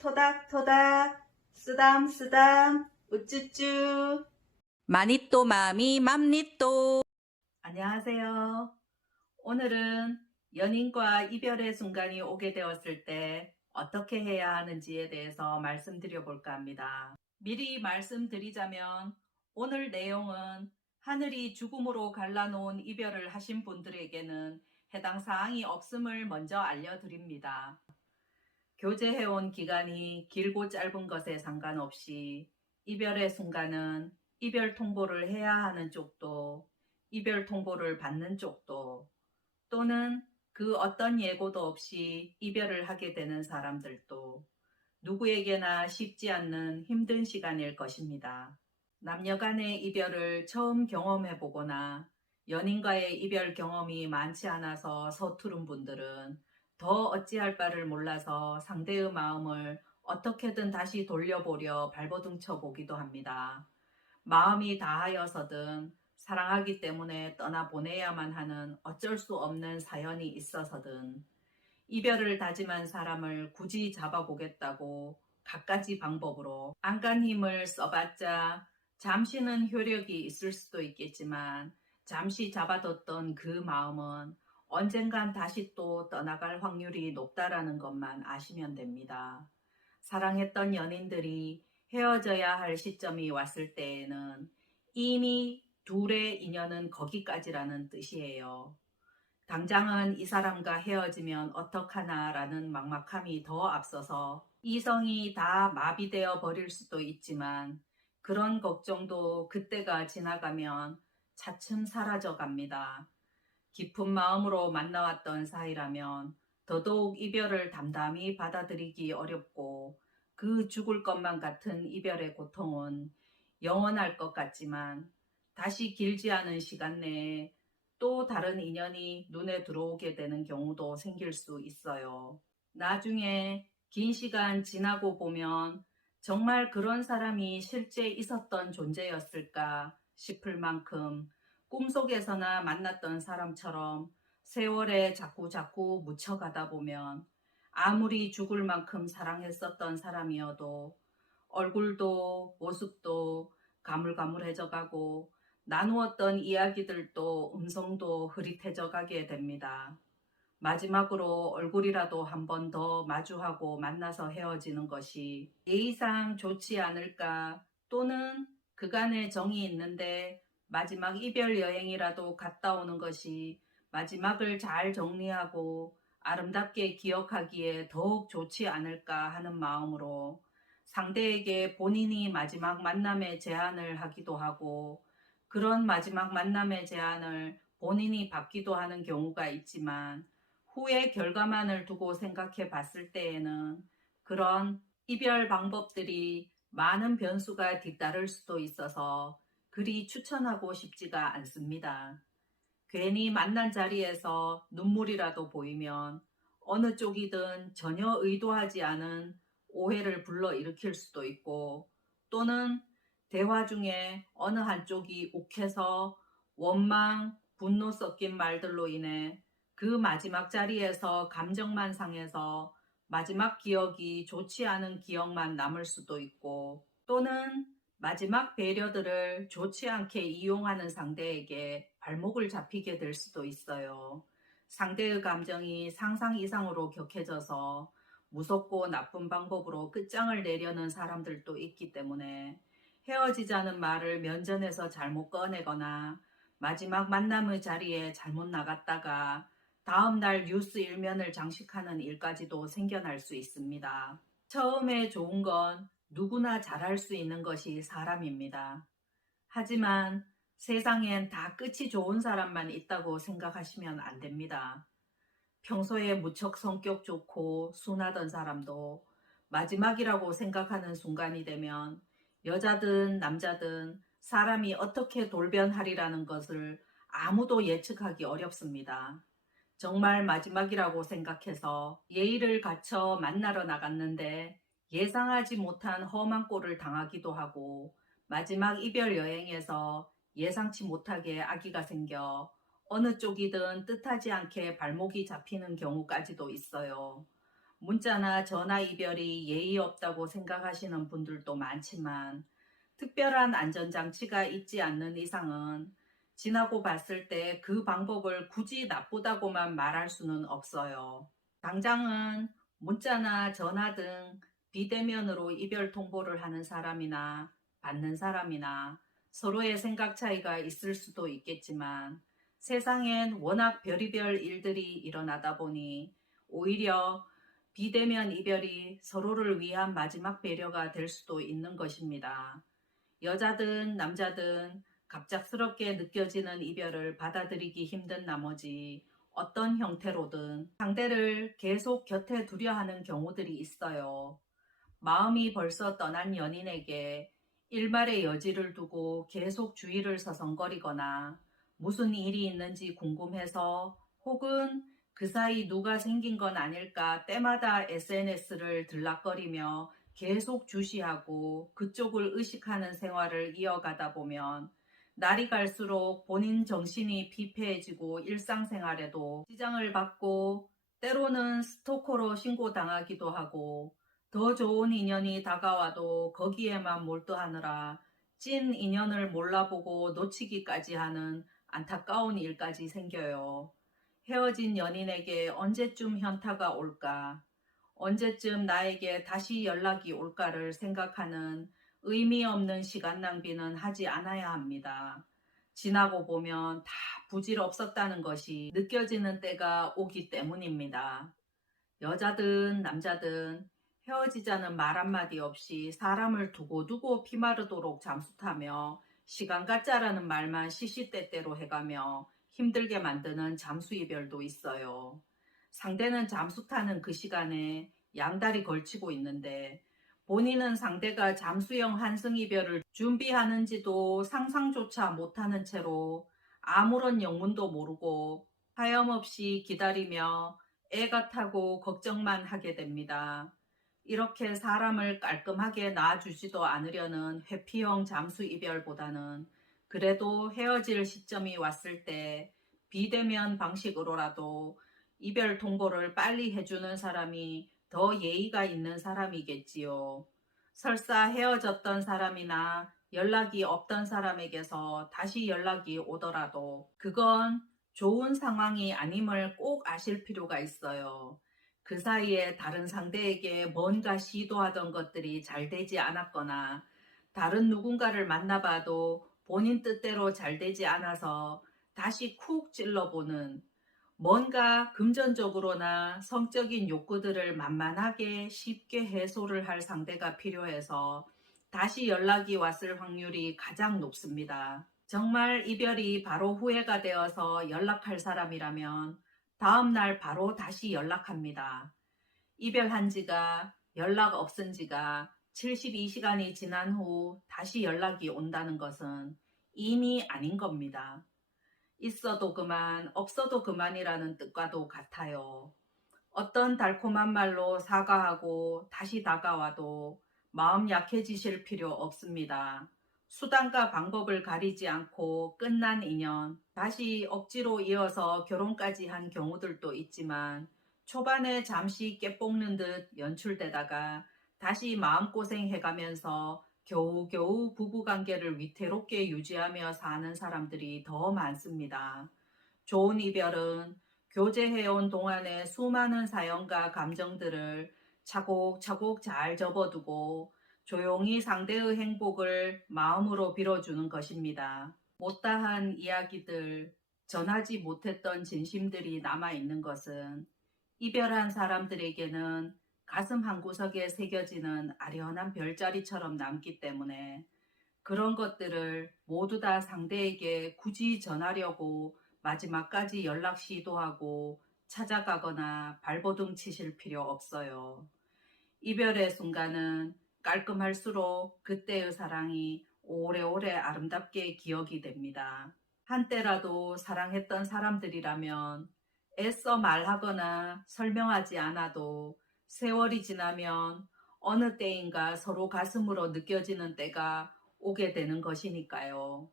토닥토닥, 쓰담쓰담, 우쭈쭈. 마니또 마미 맘니또. 안녕하세요. 오늘은 연인과 이별의 순간이 오게 되었을 때 어떻게 해야 하는지에 대해서 말씀드려 볼까 합니다. 미리 말씀드리자면 오늘 내용은 하늘이 죽음으로 갈라놓은 이별을 하신 분들에게는 해당 사항이 없음을 먼저 알려드립니다. 교제해온 기간이 길고 짧은 것에 상관없이 이별의 순간은 이별 통보를 해야 하는 쪽도 이별 통보를 받는 쪽도 또는 그 어떤 예고도 없이 이별을 하게 되는 사람들도 누구에게나 쉽지 않는 힘든 시간일 것입니다. 남녀 간의 이별을 처음 경험해 보거나 연인과의 이별 경험이 많지 않아서 서투른 분들은 더 어찌할 바를 몰라서 상대의 마음을 어떻게든 다시 돌려보려 발버둥 쳐 보기도 합니다. 마음이 다하여서든 사랑하기 때문에 떠나보내야만 하는 어쩔 수 없는 사연이 있어서든 이별을 다짐한 사람을 굳이 잡아보겠다고 갖가지 방법으로 안간 힘을 써봤자 잠시는 효력이 있을 수도 있겠지만 잠시 잡아뒀던 그 마음은 언젠간 다시 또 떠나갈 확률이 높다라는 것만 아시면 됩니다. 사랑했던 연인들이 헤어져야 할 시점이 왔을 때에는 이미 둘의 인연은 거기까지라는 뜻이에요. 당장은 이 사람과 헤어지면 어떡하나라는 막막함이 더 앞서서 이성이 다 마비되어 버릴 수도 있지만 그런 걱정도 그때가 지나가면 차츰 사라져 갑니다. 깊은 마음으로 만나왔던 사이라면 더더욱 이별을 담담히 받아들이기 어렵고 그 죽을 것만 같은 이별의 고통은 영원할 것 같지만 다시 길지 않은 시간 내에 또 다른 인연이 눈에 들어오게 되는 경우도 생길 수 있어요. 나중에 긴 시간 지나고 보면 정말 그런 사람이 실제 있었던 존재였을까 싶을 만큼 꿈속에서나 만났던 사람처럼 세월에 자꾸 묻혀가다 보면 아무리 죽을 만큼 사랑했었던 사람이어도 얼굴도 모습도 가물가물해져 가고 나누었던 이야기들도 음성도 흐릿해져 가게 됩니다. 마지막으로 얼굴이라도 한 번 더 마주하고 만나서 헤어지는 것이 예의상 좋지 않을까, 또는 그간의 정이 있는데 마지막 이별 여행이라도 갔다 오는 것이 마지막을 잘 정리하고 아름답게 기억하기에 더욱 좋지 않을까 하는 마음으로 상대에게 본인이 마지막 만남의 제안을 하기도 하고 그런 마지막 만남의 제안을 본인이 받기도 하는 경우가 있지만 후의 결과만을 두고 생각해 봤을 때에는 그런 이별 방법들이 많은 변수가 뒤따를 수도 있어서 그리 추천하고 싶지가 않습니다. 괜히 만난 자리에서 눈물이라도 보이면 어느 쪽이든 전혀 의도하지 않은 오해를 불러일으킬 수도 있고, 또는 대화 중에 어느 한쪽이 욱해서 원망, 분노 섞인 말들로 인해 그 마지막 자리에서 감정만 상해서 마지막 기억이 좋지 않은 기억만 남을 수도 있고, 또는 마지막 배려들을 좋지 않게 이용하는 상대에게 발목을 잡히게 될 수도 있어요. 상대의 감정이 상상 이상으로 격해져서 무섭고 나쁜 방법으로 끝장을 내려는 사람들도 있기 때문에 헤어지자는 말을 면전에서 잘못 꺼내거나 마지막 만남의 자리에 잘못 나갔다가 다음날 뉴스 일면을 장식하는 일까지도 생겨날 수 있습니다. 처음에 좋은 건 누구나 잘할 수 있는 것이 사람입니다. 하지만 세상엔 다 끝이 좋은 사람만 있다고 생각하시면 안 됩니다. 평소에 무척 성격 좋고 순하던 사람도 마지막이라고 생각하는 순간이 되면 여자든 남자든 사람이 어떻게 돌변하리라는 것을 아무도 예측하기 어렵습니다. 정말 마지막이라고 생각해서 예의를 갖춰 만나러 나갔는데 예상하지 못한 험한 꼴을 당하기도 하고, 마지막 이별 여행에서 예상치 못하게 아기가 생겨 어느 쪽이든 뜻하지 않게 발목이 잡히는 경우까지도 있어요. 문자나 전화 이별이 예의 없다고 생각하시는 분들도 많지만 특별한 안전장치가 있지 않는 이상은 지나고 봤을 때 그 방법을 굳이 나쁘다고만 말할 수는 없어요. 당장은 문자나 전화 등 비대면으로 이별 통보를 하는 사람이나 받는 사람이나 서로의 생각 차이가 있을 수도 있겠지만 세상엔 워낙 별의별 일들이 일어나다 보니 오히려 비대면 이별이 서로를 위한 마지막 배려가 될 수도 있는 것입니다. 여자든 남자든 갑작스럽게 느껴지는 이별을 받아들이기 힘든 나머지 어떤 형태로든 상대를 계속 곁에 두려 하는 경우들이 있어요. 마음이 벌써 떠난 연인에게 일말의 여지를 두고 계속 주위를 서성거리거나 무슨 일이 있는지 궁금해서 혹은 그 사이 누가 생긴 건 아닐까 때마다 SNS를 들락거리며 계속 주시하고 그쪽을 의식하는 생활을 이어가다 보면 날이 갈수록 본인 정신이 피폐해지고 일상생활에도 지장을 받고 때로는 스토커로 신고당하기도 하고 더 좋은 인연이 다가와도 거기에만 몰두하느라 찐 인연을 몰라보고 놓치기까지 하는 안타까운 일까지 생겨요. 헤어진 연인에게 언제쯤 현타가 올까? 언제쯤 나에게 다시 연락이 올까를 생각하는 의미 없는 시간 낭비는 하지 않아야 합니다. 지나고 보면 다 부질없었다는 것이 느껴지는 때가 오기 때문입니다. 여자든 남자든 헤어지자는 말 한마디 없이 사람을 두고두고 피마르도록 잠수타며 시간 갖자라는 말만 시시때때로 해가며 힘들게 만드는 잠수 이별도 있어요. 상대는 잠수 타는 그 시간에 양다리 걸치고 있는데 본인은 상대가 잠수형 한승 이별을 준비하는지도 상상조차 못하는 채로 아무런 영문도 모르고 하염없이 기다리며 애가 타고 걱정만 하게 됩니다. 이렇게 사람을 깔끔하게 놔주지도 않으려는 회피형 잠수 이별보다는 그래도 헤어질 시점이 왔을 때 비대면 방식으로라도 이별 통보를 빨리 해주는 사람이 더 예의가 있는 사람이겠지요. 설사 헤어졌던 사람이나 연락이 없던 사람에게서 다시 연락이 오더라도 그건 좋은 상황이 아님을 꼭 아실 필요가 있어요. 그 사이에 다른 상대에게 뭔가 시도하던 것들이 잘 되지 않았거나 다른 누군가를 만나봐도 본인 뜻대로 잘 되지 않아서 다시 쿡 찔러보는 뭔가 금전적으로나 성적인 욕구들을 만만하게 쉽게 해소를 할 상대가 필요해서 다시 연락이 왔을 확률이 가장 높습니다. 정말 이별이 바로 후회가 되어서 연락할 사람이라면 다음날 바로 다시 연락합니다. 이별한 지가 연락 없은 지가 72시간이 지난 후 다시 연락이 온다는 것은 이미 아닌 겁니다. 있어도 그만, 없어도 그만이라는 뜻과도 같아요. 어떤 달콤한 말로 사과하고 다시 다가와도 마음 약해지실 필요 없습니다. 수단과 방법을 가리지 않고 끝난 인연, 다시 억지로 이어서 결혼까지 한 경우들도 있지만 초반에 잠시 깨뽕는 듯 연출되다가 다시 마음고생해가면서 겨우겨우 부부관계를 위태롭게 유지하며 사는 사람들이 더 많습니다. 좋은 이별은 교제해온 동안의 수많은 사연과 감정들을 차곡차곡 잘 접어두고 조용히 상대의 행복을 마음으로 빌어주는 것입니다. 못다한 이야기들, 전하지 못했던 진심들이 남아있는 것은 이별한 사람들에게는 가슴 한구석에 새겨지는 아련한 별자리처럼 남기 때문에 그런 것들을 모두 다 상대에게 굳이 전하려고 마지막까지 연락 시도하고 찾아가거나 발버둥 치실 필요 없어요. 이별의 순간은 깔끔할수록 그때의 사랑이 오래오래 아름답게 기억이 됩니다. 한때라도 사랑했던 사람들이라면 애써 말하거나 설명하지 않아도 세월이 지나면 어느 때인가 서로 가슴으로 느껴지는 때가 오게 되는 것이니까요.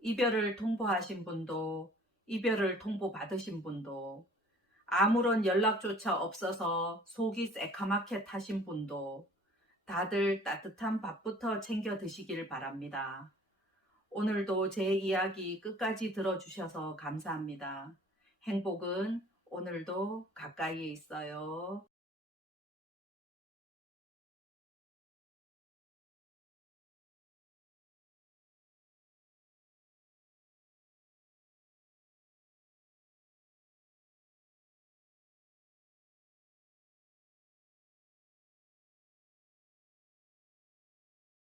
이별을 통보하신 분도 이별을 통보받으신 분도 아무런 연락조차 없어서 속이 새카맣게 타신 분도 다들 따뜻한 밥부터 챙겨 드시길 바랍니다. 오늘도 제 이야기 끝까지 들어주셔서 감사합니다. 행복은 오늘도 가까이에 있어요.